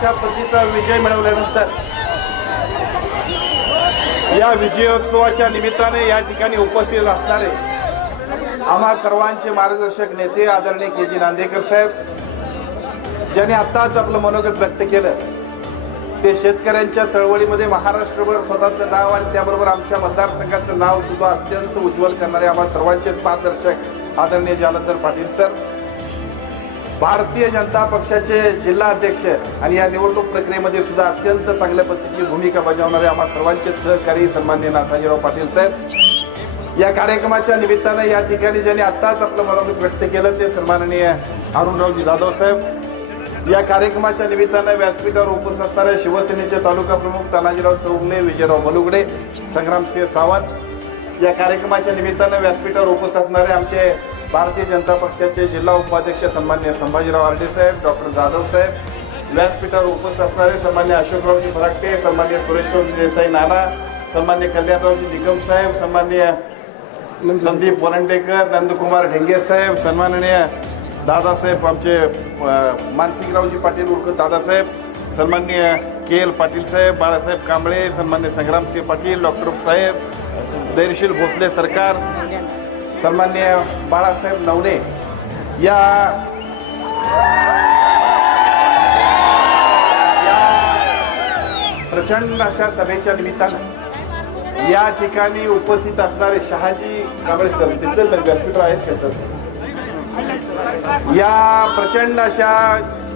अशा पद्धतीचा विजय मिळवल्यानंतर या विजयोत्सवाच्या निमित्ताने या ठिकाणी उपस्थित असणारे आम्हा सर्वांचे मार्गदर्शक नेते आदरणीय के जी नांदेकर साहेब ज्यांनी आत्ताच आपलं मनोगत व्यक्त केलं ते शेतकऱ्यांच्या चळवळीमध्ये महाराष्ट्रभर स्वतःचं नाव आणि त्याबरोबर आमच्या मतदारसंघाचं नाव सुद्धा अत्यंत उज्ज्वल करणारे आम्हा सर्वांचेच मार्गदर्शक आदरणीय जालंधर पाटील सर. भारतीय जनता पक्षाचे जिल्हा अध्यक्ष आणि या निवडणूक प्रक्रियेमध्ये सुद्धा अत्यंत चांगल्या पद्धतीची भूमिका बजावणारे आम्हा सर्वांचे सहकारी सन्मान्य नाथाजीराव पाटील साहेब. या कार्यक्रमाच्या निमित्तानं या ठिकाणी ज्यांनी आत्ताच आपलं मनोगत व्यक्त केलं ते सन्माननीय अरुणरावजी जाधव साहेब. या कार्यक्रमाच्या निमित्तानं व्यासपीठावर उपस्थित असणाऱ्या शिवसेनेचे तालुका प्रमुख तानाजीराव चौगले विजयराव बलुगडे संग्रामसिंह सावंत. या कार्यक्रमाच्या निमित्तानं व्यासपीठावर उपस्थित असणारे आमचे भारतीय जनता पक्षाचे जिल्हा उपाध्यक्ष सन्मान्य संभाजीराव आर्डे साहेब डॉक्टर जाधव साहेब व्यासपीठावर उपस्थित असणारे सन्मान्य अशोकरावजी फराकटे सन्मान्य सुरेशराव देसाई नाना सन्मान्य कल्याणरावजी निकम साहेब सन्मान्य संदीप बोरंडेकर नंदकुमार ढेंगे साहेब सन्माननीय दादासाहेब आमचे मानसिकरावजी मानसिंगरावजी पाटील उर्क दादासाहेब सन्मान्य के एल पाटील साहेब बाळासाहेब कांबळे सन्मान्य संग्रामसिंह पाटील डॉक्टर साहेब धैर्यशील भोसले सरकार सन्मान्य बाळासाहेब नवने या या प्रचंड अशा सभेच्या निमित्तानं या ठिकाणी उपस्थित असणारे शहाजी कांबळे सर दिसेल व्यासपीठ आहेत का सर? या प्रचंड अशा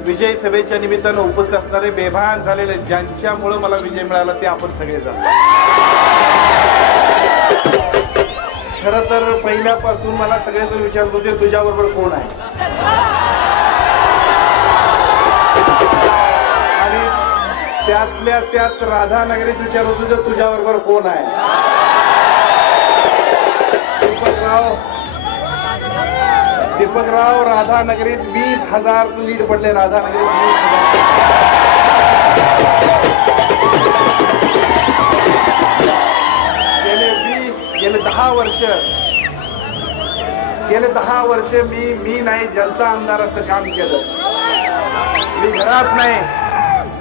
विजय सभेच्या निमित्तानं उपस्थित असणारे बेभान झालेले ज्यांच्यामुळं मला विजय मिळाला ते आपण सगळे जाणतो. खरं तर पहिल्यापासून मला सगळे जर विचारत होते तुझ्याबरोबर कोण आहे? आणि त्यातल्या त्यात राधानगरीत विचारत होते तुझ्याबरोबर कोण आहे? दीपकराव दीपकराव राधानगरीत वीस हजार लीड पडले राधानगरीत वीस हजार. गेले दहा वर्ष. गेले दहा वर्ष मी मी नाही जनता आमदार असं काम केलं. मी घरात नाही.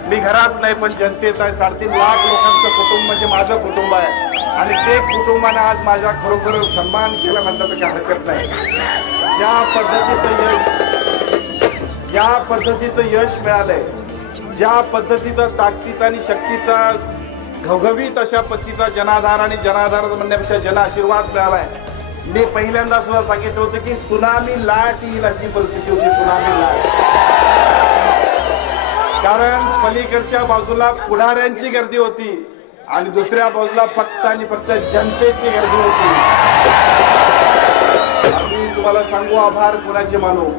मी घरात नाही पण जनतेत आहे. साडेतीन लाख लोकांचं कुटुंब म्हणजे माझं कुटुंब आहे. आणि ते कुटुंबाने आज माझा खरोखर सन्मान केला म्हणतात काही हरकत नाही. ज्या पद्धतीचं यश ज्या पद्धतीचं यश मिळालंय ज्या पद्धतीचा ताकदीचा आणि शक्तीचा घवघवीत अशा पत्तीचा जनाधार आणि जनाधार म्हणण्यापेक्षा जन आशीर्वाद मिळालाय. मी पहिल्यांदा सुद्धा सांगितलं होतं की सुनामी लाट येईल अशी परिस्थिती होती सुनामी लाट. कारण पलीकडच्या बाजूला पुढाऱ्यांची गर्दी होती आणि दुसऱ्या बाजूला फक्त आणि फक्त जनतेची गर्दी होती. मी तुम्हाला सांगू आभार कुणाचे मानू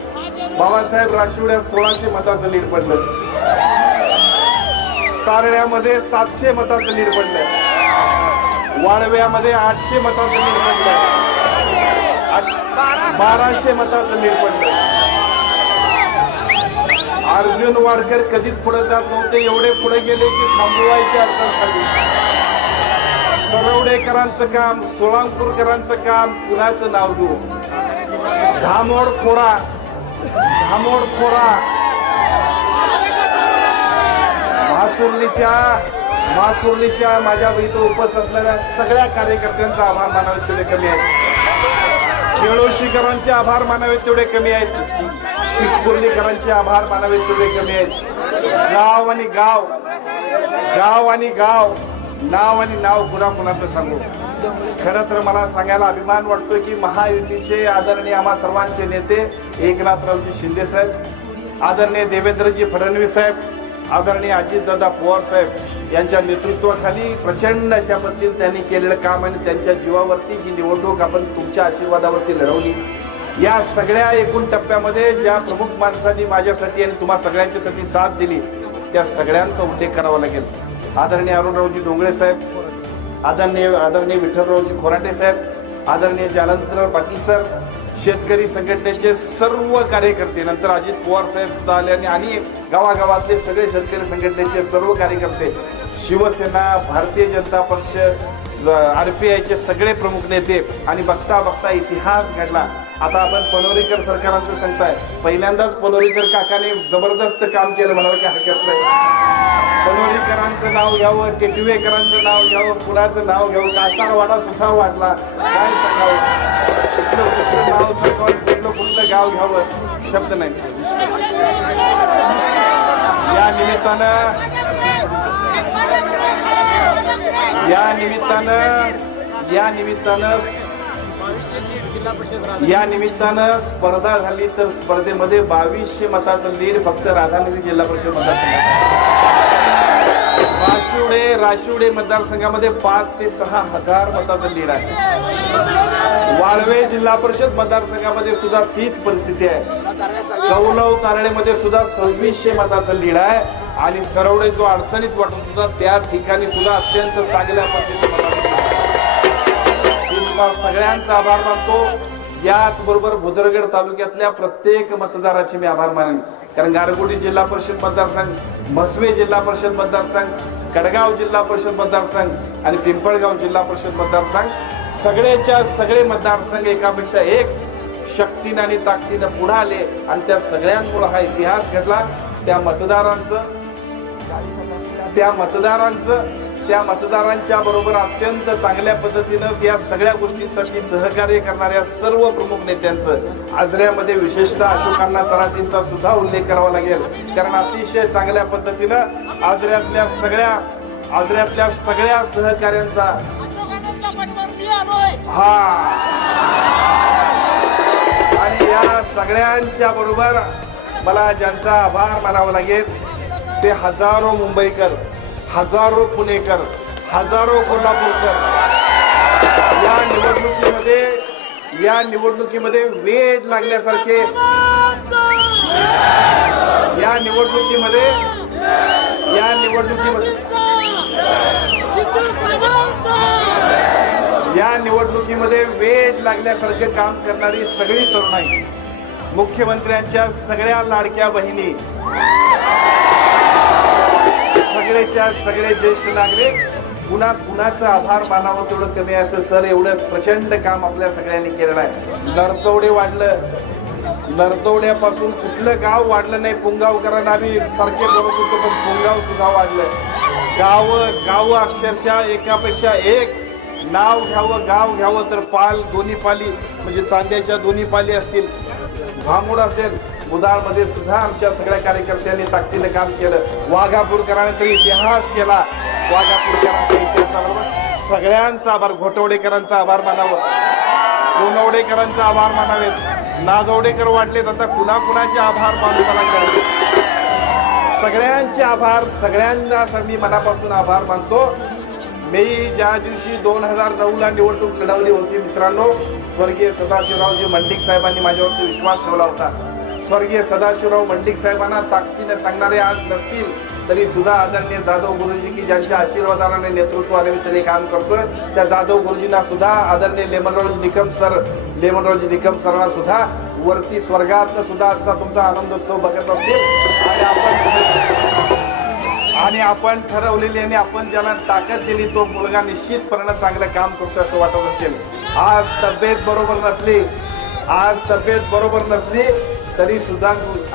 बाबासाहेब राशिवड्यात सोळाशे मताचं लीड पडलं. तारण्यामध्ये सातशे मतांचं लीड पडलं वाळव्यामध्ये आठशे मताचं लीड पडलं आठ- बाराशे मताचं लीड पडलं अर्जुन वाडकर कधीच पुढे जात नव्हते. एवढे पुढे गेले की थांबवायचे अडचण झाली. सरवडेकरांचं काम सोळांपूरकरांचं काम कुणाचं नाव घेऊ? धामोड खोरा धामोड खोरा मासुर्लीच्या मासुर्लीच्या माझ्या इथं उपस्थित असणाऱ्या सगळ्या कार्यकर्त्यांचा आभार मानावे तेवढे कमी आहेत. केळोशीकरांचे आभार मानावे तेवढे कमी आहेत. पिटकुर्लीकरांचे आभार मानावे तेवढे कमी आहेत. गाव आणि गाव गाव आणि गाव नाव आणि नाव कुणा कुणाचं सांगू? खरं तर मला सांगायला अभिमान वाटतोय की महायुतीचे आदरणीय आम्हा सर्वांचे नेते एकनाथरावजी शिंदे साहेब आदरणीय देवेंद्रजी फडणवीस साहेब आदरणीय अजितदादा पवार साहेब यांच्या नेतृत्वाखाली प्रचंड अशा पद्धतीने त्यांनी केलेलं काम आणि त्यांच्या जीवावरती ही निवडणूक आपण तुमच्या आशीर्वादावरती लढवली या सगळ्या एकूण टप्प्यामध्ये ज्या प्रमुख माणसांनी माझ्यासाठी आणि तुम्हा सगळ्यांच्यासाठी साथ दिली त्या सगळ्यांचा उल्लेख करावा लागेल. आदरणीय अरुणरावजी डोंगळे साहेब आदरणीय आदरणीय विठ्ठलरावजी खोराटे साहेब आदरणीय जालंधर पाटील सर शेतकरी संघटनेचे सर्व कार्यकर्ते नंतर अजित पवार साहेब सुद्धा आले आणि आणि गावागावातले सगळे शेतकरी संघटनेचे सर्व कार्यकर्ते शिवसेना भारतीय जनता पक्ष आर पी आयचे सगळे प्रमुख नेते आणि बघता बघता इतिहास घडला. आता आपण पनोरीकर सरकारांचं सांगताय. पहिल्यांदाच पनोरीकर काकाने जबरदस्त काम केलं म्हणाल की हरकत नाही. पनोरीकरांचं नाव घ्यावं टिटवेकरांचं नाव घ्यावं पुराचं नाव घ्यावं कासारवाडा सुद्धा वाढला. काय सांगावं? कुठलं कुठलं नाव सांगावं कुठलं कुठलं गाव घ्यावं? शब्द नाही. या निमित्तानं या निमित्तानं या निमित्तानं या निमित्तानं स्पर्धा झाली तर स्पर्धेमध्ये बावीसशे मताचं लीड फक्त राधानगरी जिल्हा परिषद मतदारसंघात. राशिवडे राशिवडे मतदारसंघामध्ये पाच ते सहा हजार मताचं लीड आहे. वाळवे जिल्हा परिषद मतदारसंघामध्ये सुद्धा तीच परिस्थिती आहे. कौलव तारळेमध्ये सुद्धा सव्वीसशे मताचं लीड आहे. आणि सरवडे जो अडचणीत वाटत होता त्या ठिकाणी सुद्धा अत्यंत चांगल्या पद्धतीने सगळ्यांचा आभार मानतो. याचबरोबर भुदरगड तालुक्यातल्या प्रत्येक मतदाराचे मी आभार मानेन. कारण गारगोडी जिल्हा परिषद मतदारसंघ मसवे जिल्हा परिषद मतदारसंघ कडगाव जिल्हा परिषद मतदारसंघ आणि पिंपळगाव जिल्हा परिषद मतदारसंघ सगळ्याच्या सगळे मतदारसंघ एकापेक्षा एक शक्तीनं आणि ताकदीनं पुढे आले आणि त्या सगळ्यांमुळे हा इतिहास घडला. त्या मतदारांचं त्या मतदारांचं त्या मतदारांच्या बरोबर अत्यंत चांगल्या पद्धतीनं या सगळ्या गोष्टींसाठी सहकार्य करणाऱ्या सर्व प्रमुख नेत्यांचं आजऱ्यामध्ये विशेषतः अशोकांना चराटींचा सुद्धा उल्लेख करावा लागेल. कारण अतिशय चांगल्या पद्धतीनं आजऱ्यातल्या सगळ्या आजऱ्यातल्या सगळ्या सहकार्यांचा हा. आणि या सगळ्यांच्या बरोबर मला ज्यांचा आभार मानावा लागेल ते हजारो मुंबईकर. हजारो पुणेकर हजारो कोल्हापूरकर या निवडणुकीमध्ये या निवडणुकीमध्ये वेळ लागल्यासारखे या निवडणुकीमध्ये या निवडणुकीमध्ये या निवडणुकीमध्ये वेळ लागल्यासारखे काम करणारी सगळी तरुणाई मुख्यमंत्र्यांच्या सगळ्या लाडक्या बहिणी सगळेच्या सगळे ज्येष्ठ नागरिक पुन्हा कुणाचं आभार मानावं तेवढं कमी असं सर एवढंच प्रचंड काम आपल्या सगळ्यांनी केलेलं आहे. नरतवडे वाढलं. नरतवड्यापासून कुठलं गाव वाढलं नाही पुंगावकरांना आम्ही सारखे बोलत होतो पण पुंगाव सुद्धा वाढलं. गाव गाव अक्षरशः एकापेक्षा एक. नाव घ्यावं गाव घ्यावं तर पाल दोन्ही पाली म्हणजे चांद्याच्या दोन्ही पाली असतील. भामोड असेल मुदाळमध्ये सुद्धा आमच्या सगळ्या कार्यकर्त्यांनी ताकदीनं काम केलं. वाघापूरकरांनी तर इतिहास केला. वाघापूरकरांच्या इतिहासाबरोबर सगळ्यांचा आभार. घोटवडेकरांचा आभार मानावं. सोनवडेकरांचा आभार मानावेत. नाजवडेकर वाटलेत आता कुणा कुणाचे आभार मानू मला कळले? सगळ्यांचे आभार. सगळ्यांना मी मनापासून आभार मानतो. मी ज्या दिवशी दोन हजार नऊला निवडणूक लढवली होती मित्रांनो स्वर्गीय सदाशिवरावजी मंडिक साहेबांनी माझ्यावरती विश्वास ठेवला होता. स्वर्गीय सदाशिवराव मंडिक साहेबांना ताकदीने सांगणारे आज नसतील तरी सुद्धा आदरणीय जाधव गुरुजी की ज्यांच्या आशीर्वादाने नेतृत्वाने मी सगळे काम करतोय त्या जाधव गुरुजींना सुद्धा आदरणीय लेमनरावजी निकम सर लेमनरावजी निकम सरांना सुद्धा वरती स्वर्गात सुद्धा आजचा तुमचा आनंदोत्सव बघत असतील. आणि आपण आणि आपण ठरवलेली आणि आपण ज्याला ताकद दिली तो मुलगा निश्चितपणे चांगलं काम करतो असं वाटत असेल. आज तब्येत बरोबर नसली आज तब्येत बरोबर नसली तरी सुद्धा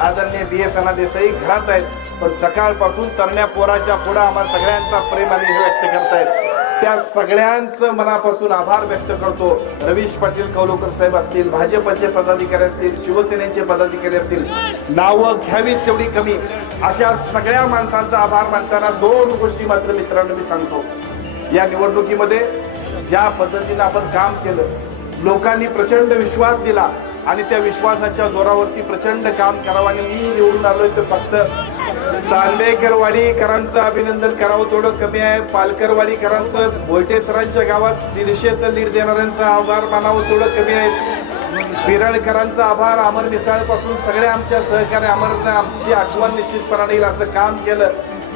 आदरणीय बी एस देसाई घरात आहेत पण सकाळपासून तरण्या पोराच्या पुढे आम्हाला सगळ्यांचा प्रेम आणि हे व्यक्त करतायत. त्या सगळ्यांचं मनापासून आभार व्यक्त करतो. रवीश पाटील कौलोकर साहेब असतील भाजपचे पदाधिकारी असतील शिवसेनेचे पदाधिकारी असतील नावं घ्यावीत तेवढी कमी. अशा सगळ्या माणसांचा आभार मानताना दोन गोष्टी मात्र मित्रांनो मी सांगतो. या निवडणुकीमध्ये ज्या पद्धतीनं आपण काम केलं लोकांनी प्रचंड विश्वास दिला आणि त्या विश्वासाच्या जोरावरती प्रचंड काम करावं आणि मी निवडून आलोय तर फक्त चांदेकरवाडीकरांचं अभिनंदन करावं थोडं कमी आहे. पालकरवाडीकरांचं मोठे सरांच्या गावात दीडशेचं लीड देणाऱ्यांचा आभार मानावं थोडं कमी आहे. पिरळकरांचा आभार अमर मिसाळपासून सगळ्या आमच्या सहकारी अमरनं आमची आठवण निश्चितपणाने येईल असं काम केलं.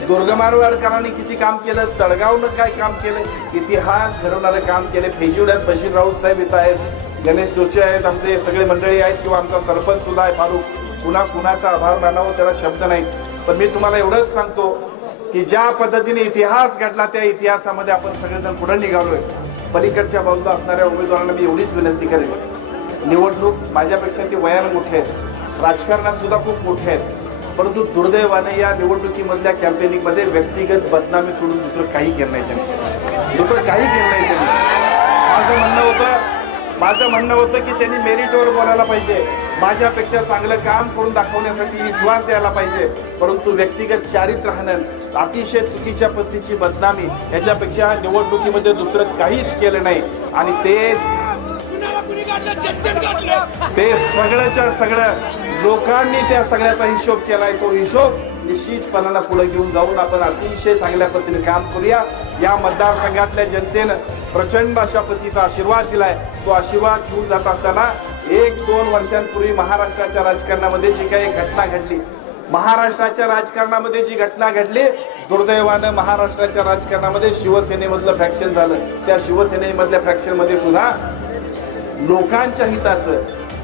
दुर्गमारवाडकरांनी किती काम केलं तळगावनं काय काम केलं इतिहास घडवणारं काम केलं. फेजीवड्यात बशीर राऊत साहेब इथं आहेत. गणेश जोचे आहेत आमचे सगळे मंडळी आहेत किंवा आमचा सरपंच सुद्धा आहे फारूक पुन्हा कुणाचा आभार मानावं त्याला शब्द नाही पण मी तुम्हाला एवढंच सांगतो की ज्या पद्धतीने इतिहास घडला त्या इतिहासामध्ये आपण सगळेजण पुढे निघालोय. पलीकडच्या बाजूला असणाऱ्या उमेदवारांना मी एवढीच विनंती करेन. निवडणूक माझ्यापेक्षा ते वयानं मोठे आहेत राजकारणात सुद्धा खूप मोठे आहेत. परंतु दुर्दैवाने या निवडणुकीमधल्या कॅम्पेनिंगमध्ये व्यक्तिगत बदनामी सोडून दुसरं काही केलं नाही त्यांनी. दुसरं काही केलं नाही त्यांनी. माझं म्हणणं होतं माझं म्हणणं होतं की त्यांनी मेरिटवर बोलायला पाहिजे. माझ्यापेक्षा चांगलं काम करून दाखवण्यासाठी विश्वास द्यायला पाहिजे. परंतु व्यक्तिगत चारित्र हनन अतिशय चुकीच्या पद्धतीची बदनामी याच्यापेक्षा निवडणुकीमध्ये दुसरं काहीच केलं नाही. आणि ते ते सगळ्याच्या सगळं लोकांनी त्या सगळ्याचा हिशोब केलाय. तो हिशोब निश्चितपणाला पुढे घेऊन जाऊन आपण अतिशय चांगल्या पद्धतीने काम करूया. या मतदारसंघातल्या जनतेनं प्रचंड अशा पतीचा आशीर्वाद दिलाय. तो आशीर्वाद घेऊन जात असताना एक दोन वर्षांपूर्वी महाराष्ट्राच्या राजकारणामध्ये जी काही घटना घडली महाराष्ट्राच्या राजकारणामध्ये जी घटना घडली दुर्दैवानं महाराष्ट्राच्या राजकारणामध्ये शिवसेनेमधलं फ्रॅक्शन झालं. त्या शिवसेनेमधल्या फ्रॅक्शनमध्ये सुद्धा लोकांच्या हिताचं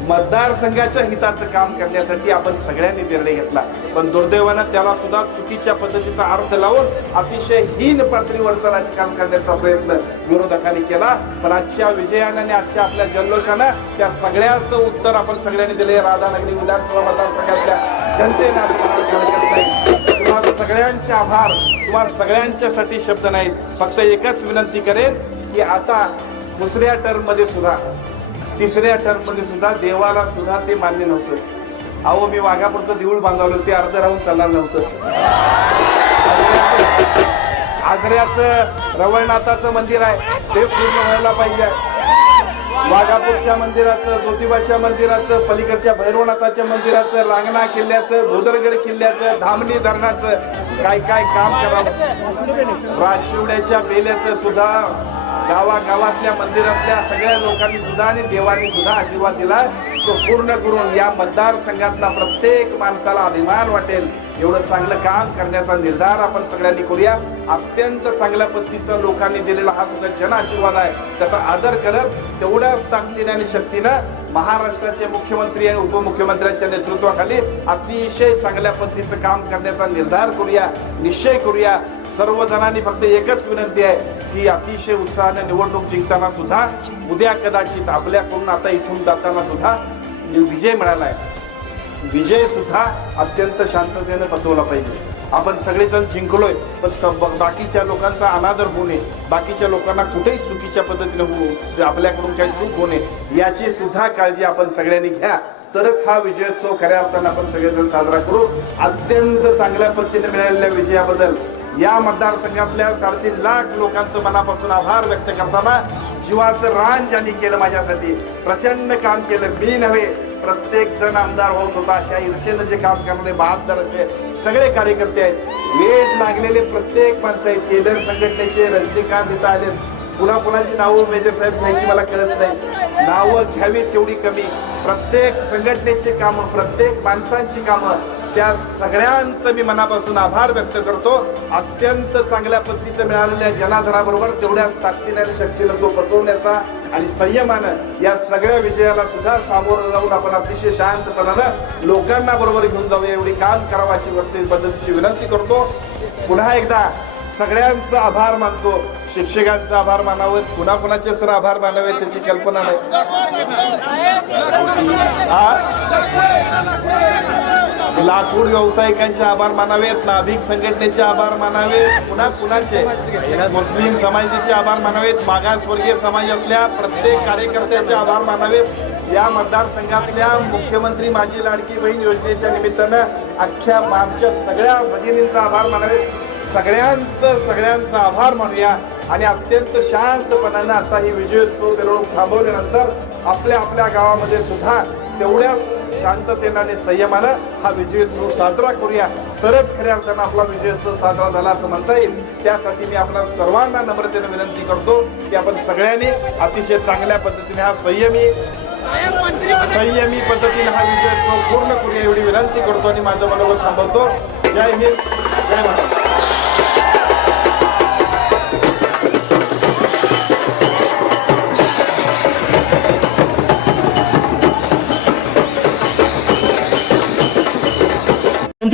मतदारसंघाच्या हिताचं काम करण्यासाठी आपण सगळ्यांनी निर्णय घेतला. पण दुर्दैवानं त्याला सुद्धा चुकीच्या पद्धतीचा अर्थ लावून अतिशय हीन पातळीवरचं राजकारण करण्याचा प्रयत्न विरोधकांनी केला. पण आजच्या विजयानं आणि आजच्या आपल्या जल्लोषानं त्या सगळ्याचं उत्तर आपण सगळ्यांनी दिले राधानगरी विधानसभा मतदारसंघातल्या जनतेनं असं तुम्हाला सगळ्यांचे आभार. तुम्हाला सगळ्यांच्यासाठी शब्द नाहीत. फक्त एकच विनंती करेन की आता दुसऱ्या टर्ममध्ये सुद्धा तिसऱ्या टर्ममध्ये सुद्धा देवाला सुद्धा ते मान्य नव्हतं. अहो मी वाघापूरचं देऊळ बांधवलं ते अर्ध राहून चालणार नव्हतं. आजऱ्याचं रवळनाथाचं मंदिर आहे ते पूर्ण व्हायला पाहिजे. वाघापूरच्या मंदिराचं ज्योतिबाच्या मंदिराचं पलीकडच्या भैरवनाथाच्या मंदिराचं रांगणा किल्ल्याचं भोदरगड किल्ल्याचं धामणी धरणाचं काय काय काम करावं? राशिवड्याच्या बेल्याचं सुद्धा गावागावातल्या मंदिरातल्या सगळ्या लोकांनी सुद्धा आणि देवानी सुद्धा आशीर्वाद दिला तो पूर्ण करून या मतदारसंघातला प्रत्येक माणसाला अभिमान वाटेल. एवढं चांगलं काम करण्याचा निर्धार आपण सगळ्यांनी करूया. अत्यंत चांगल्या पद्धतीचा लोकांनी दिलेला हा तुझा जन आशीर्वाद आहे. त्याचा आदर करत तेवढ्याच ताकदीने आणि शक्तीनं महाराष्ट्राचे मुख्यमंत्री आणि उपमुख्यमंत्र्यांच्या नेतृत्वाखाली अतिशय चांगल्या पद्धतीचं काम करण्याचा निर्धार करूया निश्चय करूया. सर्व जणांनी फक्त एकच विनंती आहे की अतिशय उत्साहाने निवडणूक जिंकताना सुद्धा उद्या कदाचित आपल्याकडून आता इथून जाताना सुद्धा विजय मिळाला आहे विजय सुद्धा अत्यंत शांततेने पचवला पाहिजे. आपण सगळेजण जिंकलोय पण स- ब- बाकीच्या लोकांचा अनादर होऊ नये. बाकीच्या लोकांना कुठेही चुकीच्या पद्धतीने होऊ आपल्याकडून काही चूक होऊ नये याची सुद्धा काळजी आपण सगळ्यांनी घ्या. तरच हा विजयोत्सव खऱ्या अर्थानं आपण सगळेजण साजरा करू. अत्यंत चांगल्या पद्धतीने मिळालेल्या विजयाबद्दल या मतदारसंघातल्या साडेतीन लाख लोकांचं मनापासून आभार व्यक्त करताना जीवाचं रान ज्यांनी केलं माझ्यासाठी प्रचंड काम केलं. मी नव्हे प्रत्येक जण आमदार होत होता. अशा ईर्षेनं जे काम करणारे बहात्तर असे सगळे कार्यकर्ते आहेत. वेट लागलेले प्रत्येक माणसं आहेत. केदर संघटनेचे रजनीकांत इथं आले पुन्हा पुन्हाची नावं मेजर साहेब घ्यायची मला कळत नाही. नावं घ्यावी तेवढी कमी. प्रत्येक संघटनेची कामं प्रत्येक माणसांची कामं त्या सगळ्यांचं मी मनापासून आभार व्यक्त करतो. अत्यंत चांगल्या पद्धतीचं मिळालेल्या जनाधराबरोबर तेवढ्याच ताकदीने आणि शक्तीनं तो पचवण्याचा आणि संयमानं या सगळ्या विजयाला सुद्धा सामोरं जाऊन आपण अतिशय शांतपणानं लोकांना बरोबर घेऊन जाऊया. एवढी काम करावं अशी वरती पद्धतीची विनंती करतो. पुन्हा एकदा सगळ्यांचा आभार मानतो. शिक्षकांचा आभार मानावं. पुन्हा कुणाचे सर आभार मानावे त्याची कल्पना नाही. हा? लाकूड व्यावसायिकांचे आभार मानावेत नाभिक संघटनेचे आभार मानावेत पुन्हा कुणाचे? मुस्लिम समाजाचे आभार मानावेत मागासवर्गीय समाजातल्या प्रत्येक कार्यकर्त्याचे आभार मानावेत. या मतदारसंघातल्या मुख्यमंत्री माझी लाडकी बहीण योजनेच्या निमित्तानं अख्ख्या आमच्या सगळ्या भगिनींचा आभार मानावेत. सगळ्यांचं सगळ्यांचा आभार मानूया आणि अत्यंत शांतपणानं आता ही विजयोत्सव मिरवणूक थांबवल्यानंतर आपल्या आपल्या गावामध्ये सुद्धा तेवढ्याच शांततेनं आणि संयमानं हा विजयोत्सव साजरा करूया. तरच खऱ्या अर्थानं आपला विजयोत्सव साजरा झाला असं म्हणता येईल. त्यासाठी मी आपल्या सर्वांना नम्रतेनं विनंती करतो की आपण सगळ्यांनी अतिशय चांगल्या पद्धतीने हा संयमी संयमी पद्धतीने हा विजयोत्सव पूर्ण करूया एवढी विनंती करतो आणि माझं मनोगत थांबवतो. जय हिंद. जय महाराष्ट्र.